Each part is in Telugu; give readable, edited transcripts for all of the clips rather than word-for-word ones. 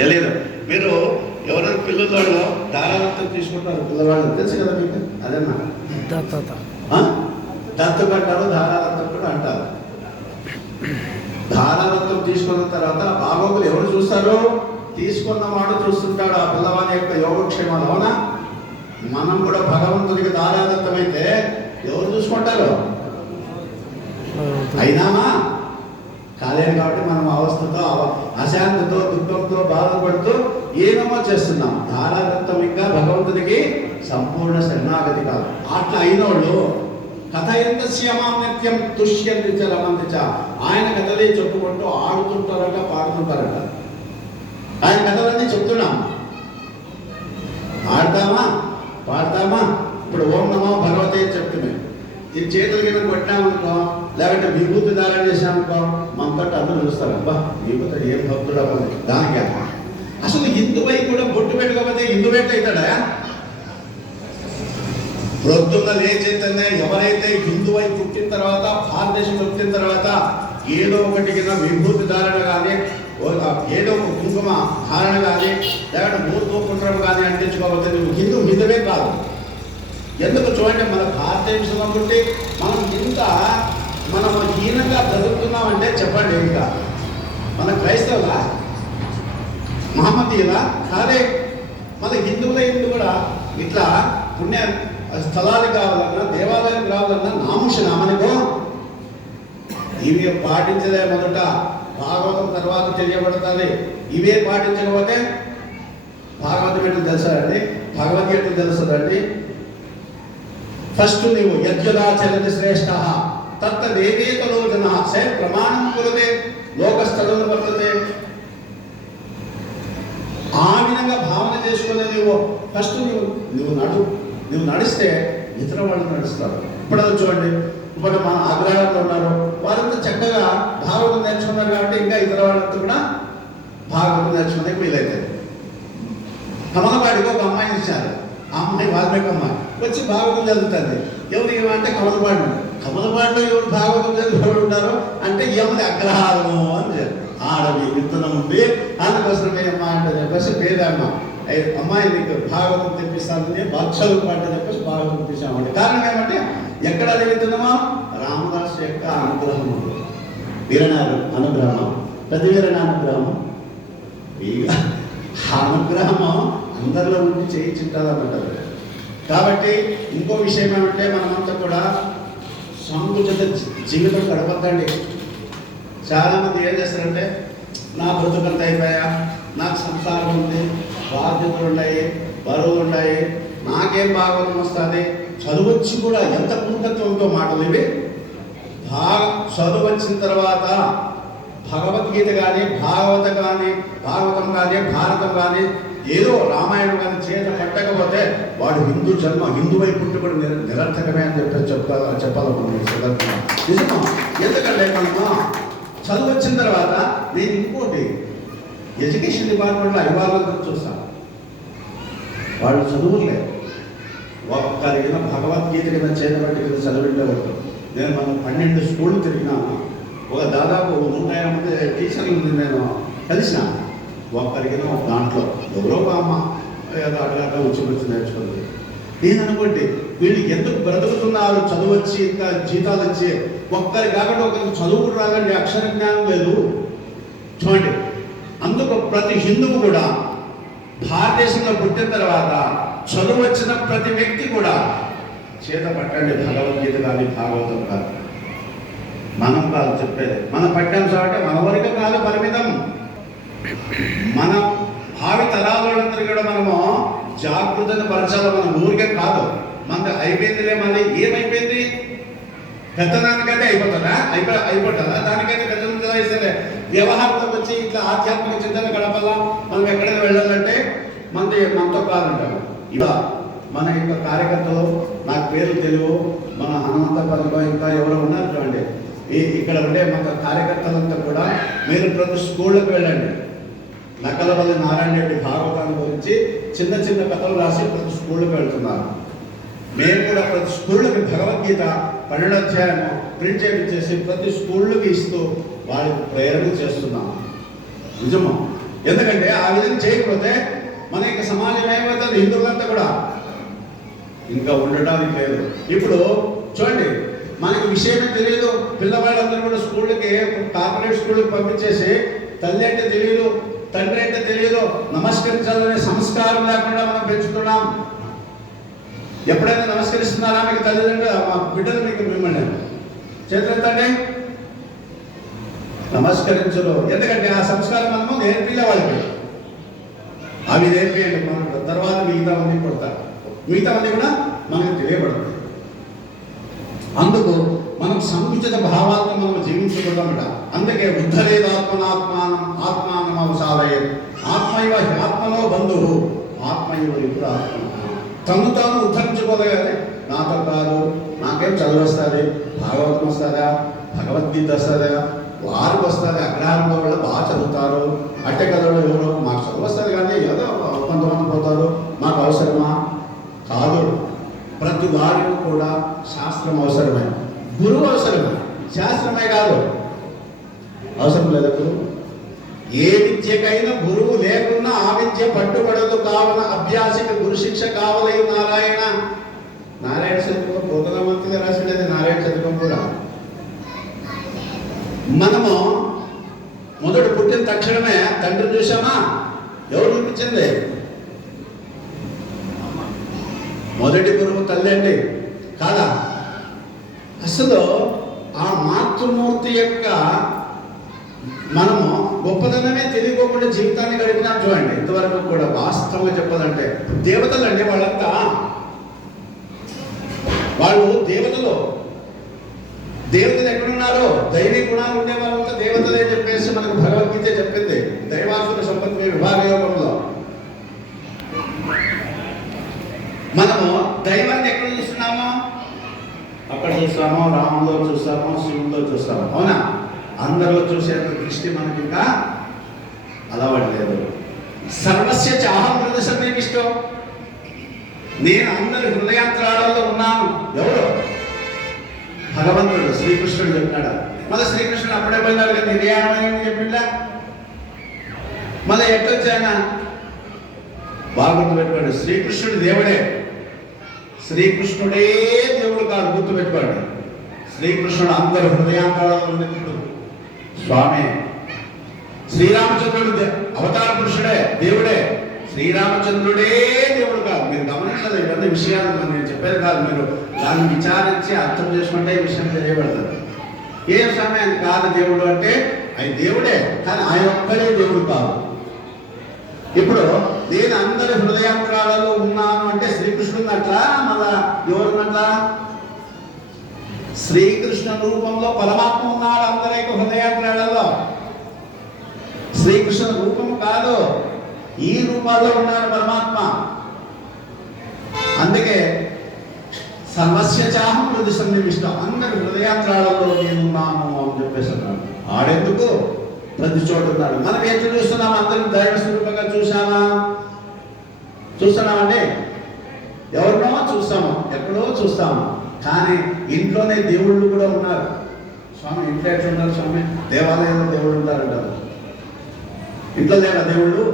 తెలియదు. మీరు ఎవరైనా పిల్లలు దారాలతో తీసుకుంటారు, పిల్లవాళ్ళు తెలుసు కదా మీకు, అదేనా దత్తు అంటారు, దారాలతో కూడా అంటారు. దారాలతో తీసుకున్న తర్వాత బాగోగులు ఎవరు చూస్తారు? తీసుకున్నవాడు చూస్తుంటాడు ఆ పిల్లవాడి యొక్క యోగక్షేమాలు. అవునా? మనం కూడా భగవంతుడికి దారాదత్తమైతే ఎవరు చూసుకుంటారు? అయినామా కాలేదు. కాబట్టి మనం అవస్థతో, అశాంతితో, దుఃఖంతో బాధపడుతూ ఏమేమో చేస్తున్నాం. దారాదత్తం ఇంకా భగవంతుడికి సంపూర్ణ శరణాగతి కాదు. అట్లా అయినోళ్ళు కథ ఎంత శ్యమాం నిత్యం తుష్యంతి చ రమంతి చ, ఆయన కథలే చెప్పుకుంటూ ఆడుతుంటారట, పాడుతుంటారట. ఆయన కథలన్నీ చెప్తున్నాం. ఆడతామా, పాడతామా? ఇప్పుడు ఓం నమో భగవతే చెప్తున్నాయి. ఈ చేతులు కింద కొట్టామనుకో, లేకపోతే విభూతి దానం చేశామనుకో, మనతో అందరూ చూస్తారు, అబ్బా విభూతి ఏం భక్తుడు అవ్వదు. దానికి అసలు హిందువై కూడా బొట్టు పెట్టుకోకపోతే హిందూ పెట్ట అవుతాడా? ప్రొద్దున్న లేచేతనే ఎవరైతే హిందువై పుట్టిన తర్వాత, భారతదేశం పుట్టిన తర్వాత ఏదో ఒకటి కింద విభూతి ధారణ కానీ, ఏదో ఒక కుంకుమ ధారణ కానీ, లేకపోతే మూర్తోపుత్రం కానీ అంటించుకోకపోతే నువ్వు హిందువే కాదు. ఎందుకు చూడండి, మన భారతదేశంలో పుట్టి మనం హీనంగా బ్రతుకుతున్నామంటే చెప్పండి. ఇంకా మన క్రైస్తవులా, మహమ్మదీయులా కాదే. మన హిందువుల కూడా ఇట్లా పుణ్య స్థలాలు కావాలన్నా, దేవాలయం కావాలన్నా నాముషనామనుకో. ఇవి పాటించదే మొదట, భాగవతం తర్వాత తెలియబడుతుంది. ఇవే పాటించకపోతే భాగవతం ఏంటో తెలుసారండి, భగవద్గీత తెలుస్తుందండి. ఫస్ట్ నీవు యజ్ఞదాచరతి శ్రేష్ఠ తత్తదేవేతలో జన సే ప్రమాణం కురుతే లోకస్థలను వర్తతే. ఆ విధంగా భావన చేసుకునే నువ్వు ఫస్ట్ నువ్వు నడిస్తే ఇతర వాళ్ళు నడుస్తారు. ఇప్పుడు అది చూడండి, ఇప్పుడు మన అగ్రహారంలో ఉన్నారు, వారంతా చక్కగా భాగవతం నేర్చుకున్నారు కాబట్టి ఇంకా ఇతర వాళ్ళంతా కూడా భాగవతం నేర్చుకునే వీలైతుంది. కమలపాడికి ఒక అమ్మాయిని ఇచ్చారు. ఆ అమ్మాయి వాల్మీకి అమ్మాయి వచ్చి భాగవతం చదువుతుంది. ఎవరు ఏమంటే కమలపాడు. కమలపాడులో ఎవరు భాగవతం చదువుకొని ఉంటారు అంటే ఏమది అగ్రహారము అని చెప్పి ఆడవి విత్తనం ఉంది, అందుకోసమే అమ్మ అంటే చెప్పేసి పేదమ్మ అమ్మాయి నీకు భాగవతం తెప్పిస్తానని బాక్షలు పాట చెప్పేసి భాగవతం తీసామంటే కారణం ఏమంటే ఎక్కడ అది విత్తనమా? రామదాసు యొక్క అనుగ్రహము, వీరనారు అనుగ్రహం, ప్రతి వీరన అనుగ్రహము. అనుగ్రహము అందరిలో ఉండి చేయించుంటారన్నమాట. కాబట్టి ఇంకో విషయం ఏమంటే మనమంతా కూడా సంకుచిత జీవితం గడపద్దండి. చాలామంది ఏం చేస్తారంటే నా బ్రతుకంతా అయిపోయా, నాకు సంసారం ఉంది, బాధ్యతలు ఉన్నాయి, బరువులు ఉన్నాయి, నాకేం భాగవతం వస్తుంది. చదువచ్చి కూడా ఎంత మూర్ఖత్వంతో మాటలు ఇవి. చదువు వచ్చిన తర్వాత భగవద్గీత కానీ, భాగవతం కానీ, భారతం కానీ, ఏదో రామాయణం కానీ చేత పట్టకపోతే వాడు హిందువై పుట్టుబడి నిరర్థకమే అని చెప్పాలనుకున్నాను. నిజమా? ఎందుకంటే మనము చదువు వచ్చిన తర్వాత నేను ఇంకోటి ఎడ్యుకేషన్ డిపార్ట్మెంట్లో అభిభాగంతో చూస్తాను. వాళ్ళు చదువులే ఒక్కరిగిన భగవద్గీత కింద చేతబట్టి కింద చదివిండవద్దు. నేను మనం 12 స్కూళ్ళు తిరిగినాను. ఒక దాదాపు 150 మంది టీచర్లు నేను కలిసిన. ఒక్కరిగిన ఒక దాంట్లో ఎవరో ఒక అమ్మ ఏదో అట్లా వచ్చి నేర్చుకుంది. నేను అనుకోండి వీళ్ళు ఎందుకు బ్రతుకుతున్నారు? చదువు వచ్చి ఇంకా జీతాలు వచ్చి ఒక్కరి కాబట్టి ఒకరికి చదువు రాదండి, అక్షర జ్ఞానం లేదు. చూడండి, అందుకు ప్రతి హిందువు కూడా భారతదేశంలో పుట్టిన తర్వాత చదువు వచ్చిన ప్రతి వ్యక్తి కూడా చేత పట్టండి భగవద్గీత కానీ, భాగవతం కాదు. మనం కాదు చెప్పేది, మనం పట్టాం కాబట్టి మన వరకు కాదు పరిమితం. మన భావి తరాలందరూ కూడా మనము జాగృతిని పరచాలి. మన ఊరికే కాదు, మనకు అయిపోయిందిలే. మళ్ళీ ఏమైపోయింది? పెద్దదానికైతే అయిపోతుందా? దానికైతే పెద్ద ఇస్తే వ్యవహారంలోకి వచ్చి ఇట్లా ఆధ్యాత్మిక చింతన గడపల్లా మనం ఎక్కడైనా వెళ్ళాలంటే మనతో కాదంటారు. ఇలా మన యొక్క కార్యకర్తలు, నాకు పేరు తెలియవు, మన హనుమంతపల్లిలో ఇంకా ఎవరు ఉన్నారు చూడండి. ఇక్కడ ఉండే మన కార్యకర్తలంతా కూడా మీరు ప్రతి స్కూళ్ళకి వెళ్ళండి. నక్కలపల్లి నారాయణ రెడ్డి భాగవతాన్ని గురించి చిన్న చిన్న కథలు రాసి ప్రతి స్కూళ్ళకి వెళ్తున్నారు. మేము కూడా ప్రతి స్కూళ్ళకి భగవద్గీత 12వ అధ్యాయము ప్రింట్ చేయించేసి ప్రతి స్కూళ్ళకి ఇస్తూ వాళ్ళకి ప్రేరణ చేస్తున్నాం. నిజమా? ఎందుకంటే ఆ విధంగా చేయకపోతే మన యొక్క సమాజం ఏమవుతుంది, హిందువులంతా కూడా ఇంకా ఉండటానికి లేదు. ఇప్పుడు చూడండి, మనకి విషయమే తెలియదు, పిల్లవాళ్ళందరూ కూడా స్కూళ్ళకి, కార్పొరేట్ స్కూళ్ళకి పంపించేసి తల్లి అంటే తెలియదు, తండ్రి అంటే తెలియదు, నమస్కరించాలనే సంస్కారం లేకుండా మనం పెంచుతున్నాం. ఎప్పుడైనా నమస్కరిస్తున్నారా మీకు తల్లిదండ్రులు? మా బిడ్డలు మీకు మిమ్మల్ని చేతులెత్తండి. నమస్కరించరు. ఎందుకంటే ఆ సంస్కారం మనము నేర్పిలే వాళ్ళకి. అవి నేర్పియండి మనకు, తర్వాత మిగతా మంది కొడతారు, మిగతా మంది కూడా మనకు తెలియబడుతుంది. అందుకు మనం సంకుచిత భావాలతో మనం జీవించకూడదన్నమాట. అందుకే ఆత్మానం సాధయ ఆత్మైవ ఆత్మలో బంధువు ఆత్మైవ ఇప్పుడు ఆత్మ. తను తాను ఉద్ధరించుకోదగానే నాతో కాదు, నాకేం చదువు వస్తుంది, భాగవతం వస్తుందా, భగవద్గీత వస్తుందా, వారికి వస్తుంది, అగ్రహారంలో కూడా బాగా చదువుతారు, అట్టే కథలో ఎవరో మాకు చదువు వస్తుంది కానీ ఏదో కొంతమంది పోతారు, మాకు అవసరమా? కాదు. ప్రతి వారికి కూడా శాస్త్రం అవసరమే, గురువు అవసరమే, శాస్త్రమే కాదు. అవసరం లేదా గురువు? ఏ విద్యకైనా గురువు లేకున్నా ఆ విద్య పట్టుబడదు కావున అభ్యాసికి గురు శిక్ష కావలేదు. నారాయణ చదువు ప్రధానమంత్రిగా రాసినది నారాయణ చదువు కూడా. మనము మొదటి పుట్టిన తక్షణమే తండ్రి చూసామా? ఎవరు చూపించింది? మొదటి గురువు తల్లి అండి, కాదా? అసలు ఆ మాతృమూర్తి యొక్క మనము గొప్పదనమే తెలియకోకుండా జీవితాన్ని గడిపినాం. చూడండి, ఇంతవరకు కూడా వాస్తవంగా చెప్పాలంటే దేవతలు అండి వాళ్ళంతా. వాళ్ళు దేవతలు. దేవతలు ఎక్కడున్నారో దైవీ గుణాలు ఉండే వాళ్ళంతా దేవతలే చెప్పేసి మనకు భగవద్గీత చెప్పింది, దైవాసుర సంపత్తి విభాగ యోగంలో. మనము దైవాన్ని ఎక్కడ చూస్తున్నామో అక్కడ చూస్తామో, రాములో చూస్తామో, శివుల్లో చూస్తామో, అవునా? అందరిలో చూసే దృష్టి మనకి ఇంకా అలవాట్లేదు. సర్వస్య చాహం ప్రదర్శన ఇష్టం. నేను అందరి హృదయాంతరాలలో ఉన్నాను. ఎవరు? భగవంతుడు శ్రీకృష్ణుడు చెప్పినాడు. మళ్ళీ శ్రీకృష్ణుడు అప్పుడే పోయినాడు కదా, నిర్యాణమని చెప్పిండా. మళ్ళీ ఎట్టొచ్చాయన బాగా గుర్తుపెట్టుకోండి, శ్రీకృష్ణుడు దేవుడే, శ్రీకృష్ణుడే దేవుడు కాదు, గుర్తుపెట్టుకోండి. శ్రీకృష్ణుడు అందరి హృదయాంతరాలలో ఉన్నప్పుడు స్వామి. శ్రీరామచంద్రుడు అవతార పురుషుడే, దేవుడే. శ్రీరామచంద్రుడే దేవుడు కాదు. మీరు గమనించలేదు, ఇవన్నీ విషయాలు నేను చెప్పేది కాదు. మీరు దాన్ని విచారించి అర్థం చేసుకుంటే ఈ విషయం తెలియబడుతుంది. ఏ స్వామి ఆయన కాదు దేవుడు అంటే, ఆయన దేవుడే, కానీ ఆయన ఒక్కడే దేవుడు కాదు. ఇప్పుడు నేను అందరి హృదయాంతరాలలో ఉన్నాను అంటే శ్రీకృష్ణుడు అట్లా, మళ్ళా ఎవరున్నట్లా? శ్రీకృష్ణ రూపంలో పరమాత్మ ఉన్నాడు అందరి యొక్క హృదయాంతరాలలో. శ్రీకృష్ణ రూపం కాదు, ఈ రూపాల్లో ఉన్నాడు పరమాత్మ. అందుకే సర్వస్య చాహం హృదయ సన్నివిష్టం, అందరి హృదయాంతరాలలో నేనున్నాను అని చెప్పేసి అన్నాడు. ఆడెందుకు ప్రతి చోట ఉన్నాడు. మనం ఎట్లా చూస్తున్నాం? అందరం దైవ స్వరూపంగా చూస్తున్నామండి. ఎవరినో చూస్తాము, ఎక్కడో చూస్తాము, కానీ ఇంట్లోనే దేవుళ్ళు కూడా ఉన్నారు. స్వామి ఇంట్లో ఎట్లుంటారు స్వామి? దేవాలయంలో దేవుళ్ళు ఉంటారంటారు. ఇంట్లో లేవా దేవుళ్ళు?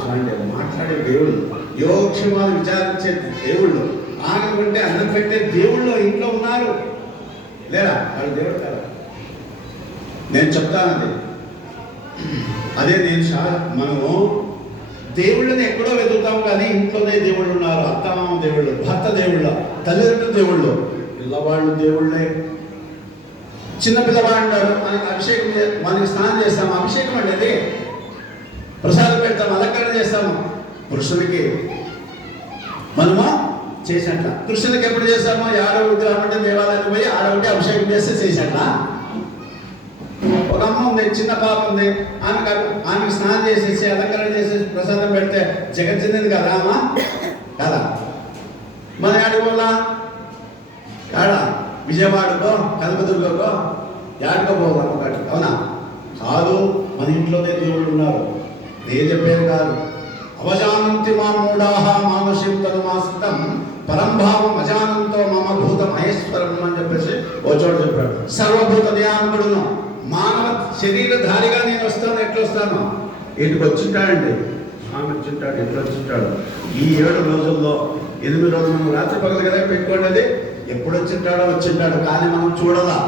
చూడండి, మాట్లాడే దేవుళ్ళు, యోగక్షేమాలు విచారించే దేవుళ్ళు, ఆగకుంటే అన్నం పెట్టే దేవుళ్ళు ఇంట్లో ఉన్నారు. లేరా? వాళ్ళు దేవుడు కదా. నేను చెప్తానండి, అదే మనము దేవుళ్ళని ఎక్కడో వెతుకుతాము, కానీ ఇంట్లోనే దేవుళ్ళు ఉన్నారు. అత్తమామ దేవుళ్ళు, భర్త దేవుళ్ళు, తల్లిదండ్రులు దేవుళ్ళు, పిల్లవాళ్ళు దేవుళ్ళే. చిన్న పిల్లవాడు అంటారు, మనకి అభిషేకం, మనకి స్నానం చేస్తాము, అభిషేకం అంటే అది ప్రసాదం పెడతాము, అలంకరణ చేస్తాము. పురుషునికి మనము చేసేట. కృష్ణునికి ఎప్పుడు చేస్తామో? ఆడవ విగ్రహం అంటే దేవాలయానికి పోయి ఆడవుంటే అభిషేకం చేస్తే చేసేట. ఒక అమ్మ ఉంది, చిన్న పాప ఉంది, ఆమెకు స్నానం చేసేసి అలంకరణ చేసేసి ప్రసాదం పెడితే జగత్ చెందింది కదా అమ్మ, కదా? మన ఆడిపోలా ఆడా విజయవాడకో కనకదుర్గకో ఆడుకోపోదాం ఒకటి, అవునా? కాదు, మన ఇంట్లోనే దేవుళ్ళు ఉన్నారు. నేను చెప్పేది కాదు. అవజానంతి మామూఢాహ మానుషం తనుమాసితం పరంభావం అజానంతో మమ భూత మహేశ్వరం అని చెప్పేసి ఓ చోట చెప్పాడు. సర్వభూత దయానుగుడును మానవ శరీరధారిగా నేను వస్తున్నాను. ఎట్లా వస్తాను, ఇటుకు వచ్చింటాడండి, స్వామి వచ్చింటాడు, ఎట్లా వచ్చింటాడు. ఈ 7 రోజుల్లో 8 రోజులు మనం రాత్రి పగలు కదా పెట్టుకోండి, అది ఎప్పుడు వచ్చింటాడో వచ్చింటాడు, కానీ మనం చూడాలా.